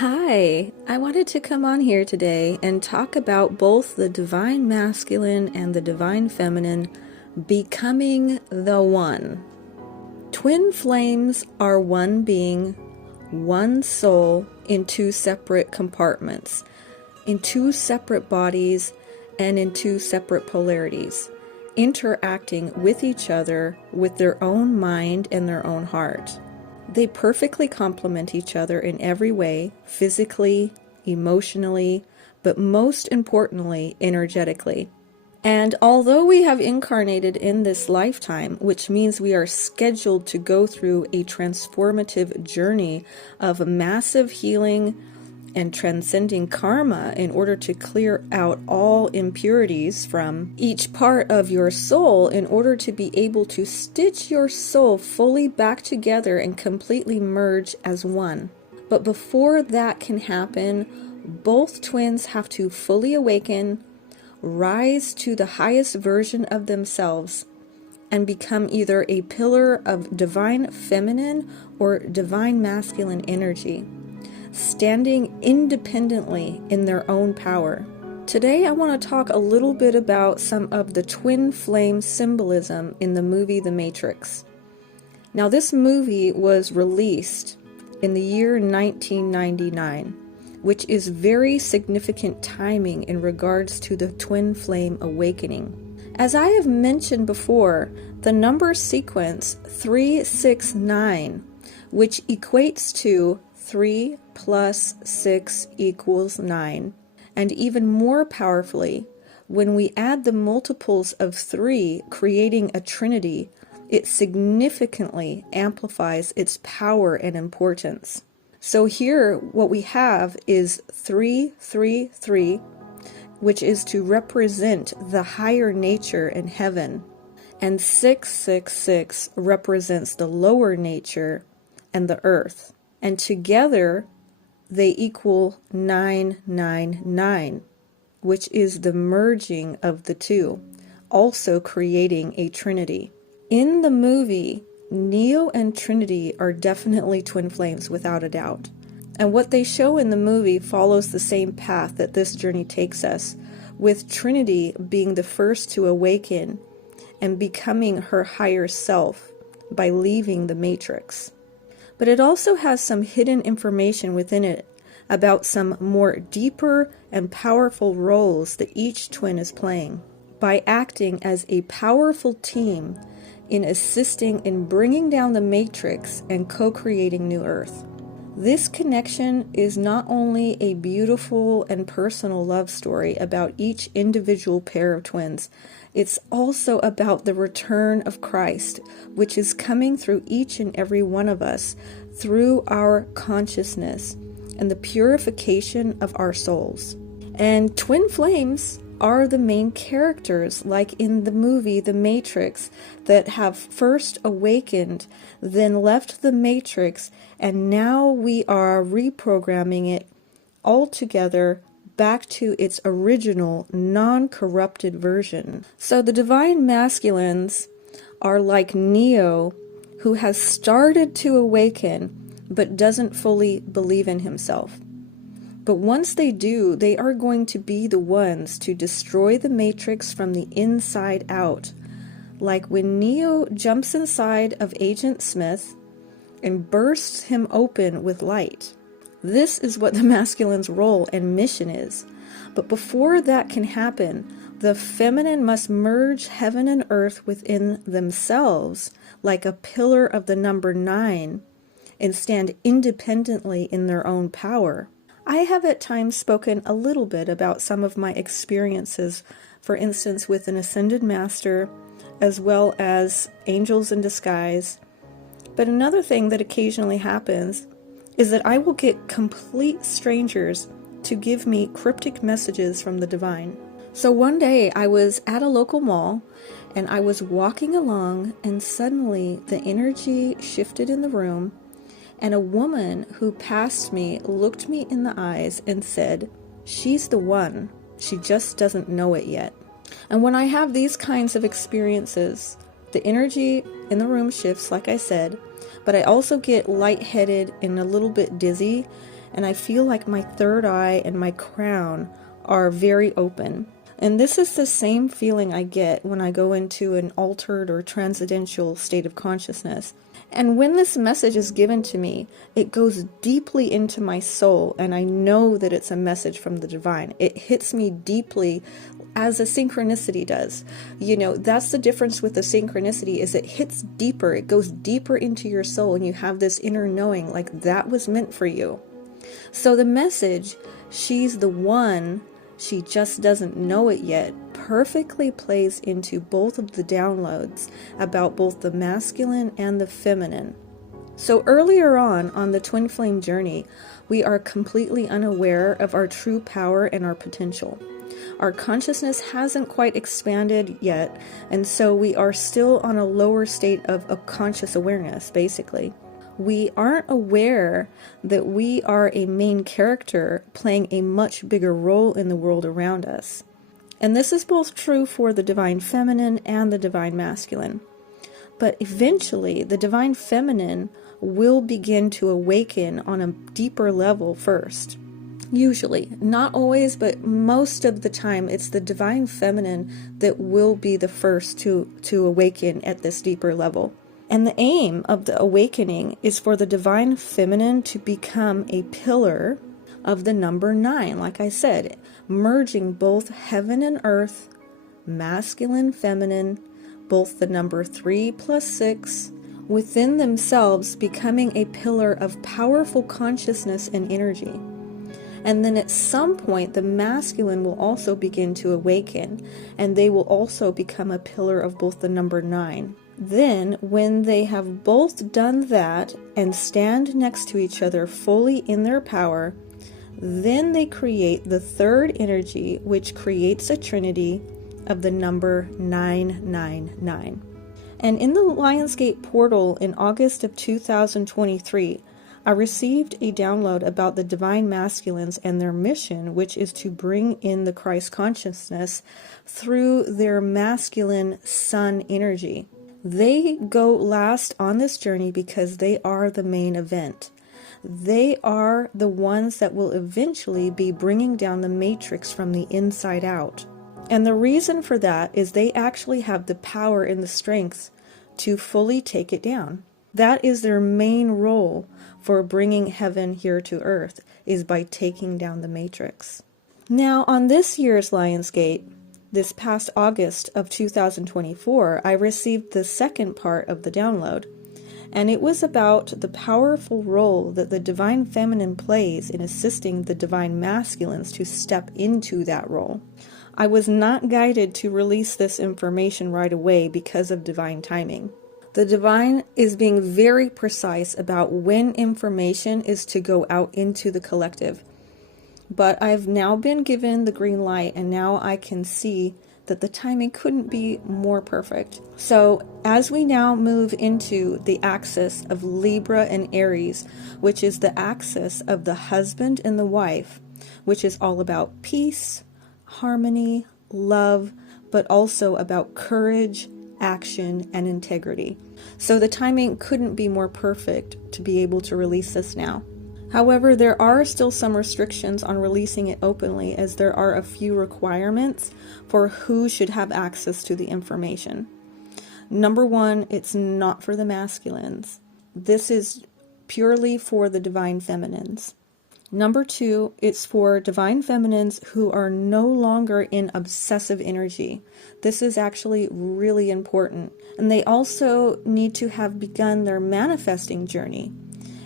Hi, I wanted to come on here today and talk about both the divine masculine and the divine feminine becoming the one. Twin flames are one being, one soul in two separate compartments, in two separate bodies, and in two separate polarities, interacting with each other with their own mind and their own heart. They perfectly complement each other in every way, physically, emotionally, but most importantly, energetically. And although we have incarnated in this lifetime, which means we are scheduled to go through a transformative journey of massive healing and transcending karma in order to clear out all impurities from each part of your soul in order to be able to stitch your soul fully back together and completely merge as one. But before that can happen, both twins have to fully awaken, rise to the highest version of themselves, and become either a pillar of divine feminine or divine masculine energy, standing independently in their own power. Today I want to talk a little bit about some of the twin flame symbolism in the movie The Matrix. Now, this movie was released in the year 1999, which is very significant timing in regards to the twin flame awakening. As I have mentioned before, the number sequence 369, which equates to 3 plus 6 equals 9. And even more powerfully, when we add the multiples of 3, creating a trinity, it significantly amplifies its power and importance. So here, what we have is 333, which is to represent the higher nature in heaven, and 666 represents the lower nature and the earth. And together, they equal 999, which is the merging of the two, also creating a trinity. In the movie, Neo and Trinity are definitely twin flames without a doubt. And what they show in the movie follows the same path that this journey takes us, with Trinity being the first to awaken and becoming her higher self by leaving the Matrix. But it also has some hidden information within it about some more deeper and powerful roles that each twin is playing by acting as a powerful team in assisting in bringing down the Matrix and co-creating New Earth. This connection is not only a beautiful and personal love story about each individual pair of twins, it's also about the return of Christ, which is coming through each and every one of us through our consciousness and the purification of our souls. And twin flames are the main characters, like in the movie The Matrix, that have first awakened, then left the Matrix, and now we are reprogramming it altogether back to its original, non-corrupted version. So the divine masculines are like Neo, who has started to awaken, but doesn't fully believe in himself. But once they do, they are going to be the ones to destroy the Matrix from the inside out. Like when Neo jumps inside of Agent Smith and bursts him open with light. This is what the masculine's role and mission is. But before that can happen, the feminine must merge heaven and earth within themselves, like a pillar of the number 9, and stand independently in their own power. I have at times spoken a little bit about some of my experiences, for instance with an ascended master, as well as angels in disguise. But another thing that occasionally happens is that I will get complete strangers to give me cryptic messages from the divine. So one day I was at a local mall and I was walking along, and suddenly the energy shifted in the room, and a woman who passed me looked me in the eyes and said, "She's the one. She just doesn't know it yet." And when I have these kinds of experiences, the energy in the room shifts, like I said, but I also get lightheaded and a little bit dizzy, and I feel like my third eye and my crown are very open. And this is the same feeling I get when I go into an altered or transcendental state of consciousness. And when this message is given to me, it goes deeply into my soul, and I know that it's a message from the divine. It hits me deeply as a synchronicity does. You know, that's the difference with the synchronicity, is it hits deeper, it goes deeper into your soul, and you have this inner knowing like that was meant for you. So the message, she's the one, she just doesn't know it yet, perfectly plays into both of the downloads about both the masculine and the feminine. So earlier on the twin flame journey, we are completely unaware of our true power and our potential. Our consciousness hasn't quite expanded yet, and so we are still on a lower state of a conscious awareness, basically. We aren't aware that we are a main character playing a much bigger role in the world around us. And this is both true for the divine feminine and the divine masculine. But eventually, the divine feminine will begin to awaken on a deeper level first. Usually, not always, but most of the time, it's the divine feminine that will be the first to awaken at this deeper level. And the aim of the awakening is for the divine feminine to become a pillar of the number 9, like I said, merging both heaven and earth, masculine, feminine, both the number 3 plus 6, within themselves becoming a pillar of powerful consciousness and energy. And then at some point, the masculine will also begin to awaken, and they will also become a pillar of both the number 9. Then, when they have both done that and stand next to each other fully in their power, then they create the third energy, which creates a trinity of the number 999. And in the Lionsgate portal in August of 2023, I received a download about the divine masculines and their mission, which is to bring in the Christ consciousness through their masculine sun energy. They go last on this journey because they are the main event. They are the ones that will eventually be bringing down the matrix from the inside out. And the reason for that is they actually have the power and the strength to fully take it down. That is their main role for bringing heaven here to earth, is by taking down the matrix. Now, on this year's Lionsgate, this past August of 2024, I received the second part of the download, and it was about the powerful role that the divine feminine plays in assisting the divine masculines to step into that role. I was not guided to release this information right away because of divine timing. The divine is being very precise about when information is to go out into the collective. But I've now been given the green light, and now I can see that the timing couldn't be more perfect. So as we now move into the axis of Libra and Aries, which is the axis of the husband and the wife, which is all about peace, harmony, love, but also about courage, action, and integrity. So the timing couldn't be more perfect to be able to release this now. However, there are still some restrictions on releasing it openly, as there are a few requirements for who should have access to the information. Number 1, it's not for the masculines. This is purely for the divine feminines. Number 2, it's for divine feminines who are no longer in obsessive energy. This is actually really important. And they also need to have begun their manifesting journey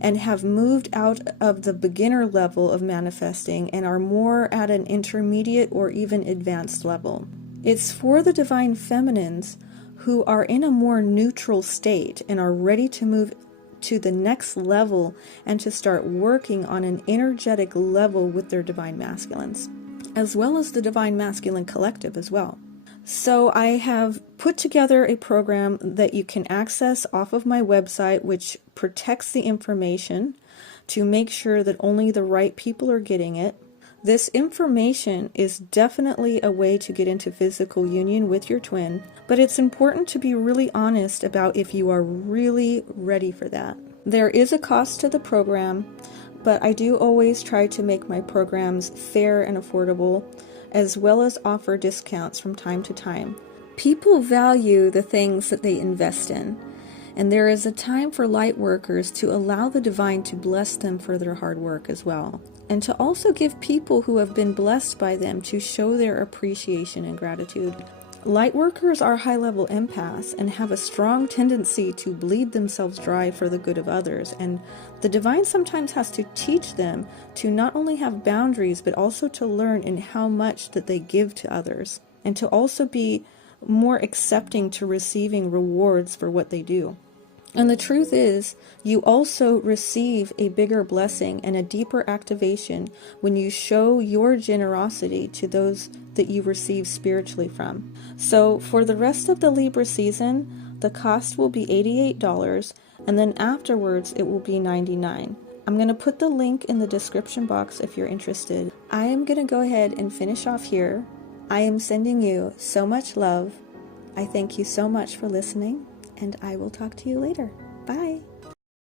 and have moved out of the beginner level of manifesting and are more at an intermediate or even advanced level. It's for the divine feminines who are in a more neutral state and are ready to move to the next level and to start working on an energetic level with their divine masculines, as well as the divine masculine collective as well. So I have put together a program that you can access off of my website, which protects the information to make sure that only the right people are getting it. This information is definitely a way to get into physical union with your twin, but it's important to be really honest about if you are really ready for that. There is a cost to the program, but I do always try to make my programs fair and affordable, as well as offer discounts from time to time. People value the things that they invest in, and there is a time for light workers to allow the divine to bless them for their hard work as well, and to also give people who have been blessed by them to show their appreciation and gratitude. Light workers are high-level empaths and have a strong tendency to bleed themselves dry for the good of others, and the divine sometimes has to teach them to not only have boundaries, but also to learn in how much that they give to others, and to also be more accepting to receiving rewards for what they do. And the truth is, you also receive a bigger blessing and a deeper activation when you show your generosity to those that you receive spiritually from. So for the rest of the Libra season, the cost will be $88, and then afterwards it will be $99. I'm going to put the link in the description box if you're interested. I am going to go ahead and finish off here. I am sending you so much love. I thank you so much for listening, and I will talk to you later. Bye.